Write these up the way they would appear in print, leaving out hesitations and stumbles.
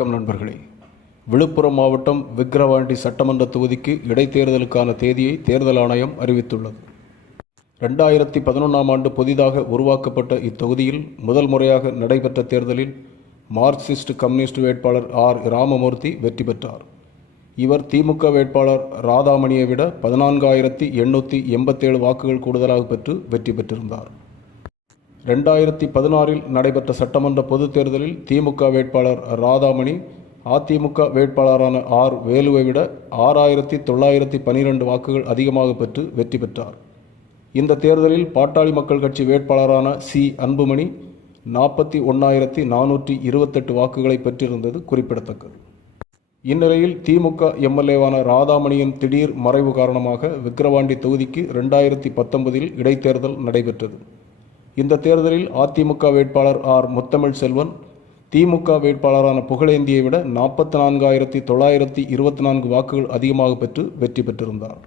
வணக்கம் நண்பர்களே. விழுப்புரம் மாவட்டம் விக்கிரவாண்டி சட்டமன்ற தொகுதிக்கு இடைத்தேர்தலுக்கான தேதியை தேர்தல் ஆணையம் அறிவித்துள்ளது. 2011ஆம் ஆண்டு புதிதாக உருவாக்கப்பட்ட இத்தொகுதியில் முதல் முறையாக நடைபெற்ற தேர்தலில் மார்க்சிஸ்ட் கம்யூனிஸ்ட் வேட்பாளர் ஆர். ராமமூர்த்தி வெற்றி பெற்றார். இவர் திமுக வேட்பாளர் ராதாமணியை விட 14,887 வாக்குகள் கூடுதலாக பெற்று வெற்றி பெற்றிருந்தார். 2016இல் நடைபெற்ற சட்டமன்ற பொதுத் தேர்தலில் திமுக வேட்பாளர் ராதாமணி அதிமுக வேட்பாளரான ஆர். வேலுவை விட 6,912 வாக்குகள் அதிகமாக பெற்று வெற்றி பெற்றார். இந்த தேர்தலில் பாட்டாளி மக்கள் கட்சி வேட்பாளரான சி. அன்புமணி 41,428 வாக்குகளை பெற்றிருந்தது குறிப்பிடத்தக்கது. இந்நிலையில் திமுக எம்எல்ஏவான ராதாமணியின் திடீர் மறைவு காரணமாக விக்கிரவாண்டி தொகுதிக்கு 2019இல் இடைத்தேர்தல் நடைபெற்றது. இந்த தேர்தலில் அதிமுக வேட்பாளர் ஆர். முத்தமிழ் செல்வன் திமுக வேட்பாளரான புகழேந்தியை விட 44,924 வாக்குகள் அதிகமாக பெற்று வெற்றி பெற்றிருந்தார்.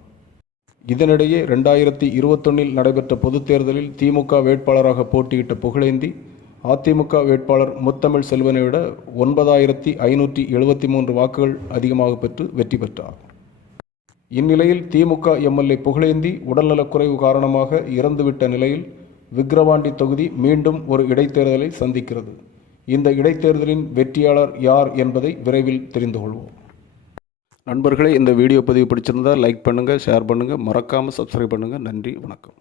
இதனிடையே 2021இல் நடைபெற்ற பொதுத் தேர்தலில் திமுக வேட்பாளராக போட்டியிட்ட புகழேந்தி அதிமுக வேட்பாளர் முத்தமிழ் செல்வனை விட 9,573 வாக்குகள் அதிகமாக பெற்று வெற்றி பெற்றார். இந்நிலையில் திமுக எம்எல்ஏ புகழேந்தி உடல்நலக்குறைவு காரணமாக இறந்துவிட்ட நிலையில் விக்கிரவாண்டி தொகுதி மீண்டும் ஒரு இடைத்தேர்தலை சந்திக்கிறது. இந்த இடைத்தேர்தலின் வெற்றியாளர் யார் என்பதை விரைவில் தெரிந்து கொள்வோம். நண்பர்களே, இந்த வீடியோ பதிவு பிடிச்சிருந்தால் லைக் பண்ணுங்கள், ஷேர் பண்ணுங்கள், மறக்காமல் சப்ஸ்கிரைப் பண்ணுங்கள். நன்றி, வணக்கம்.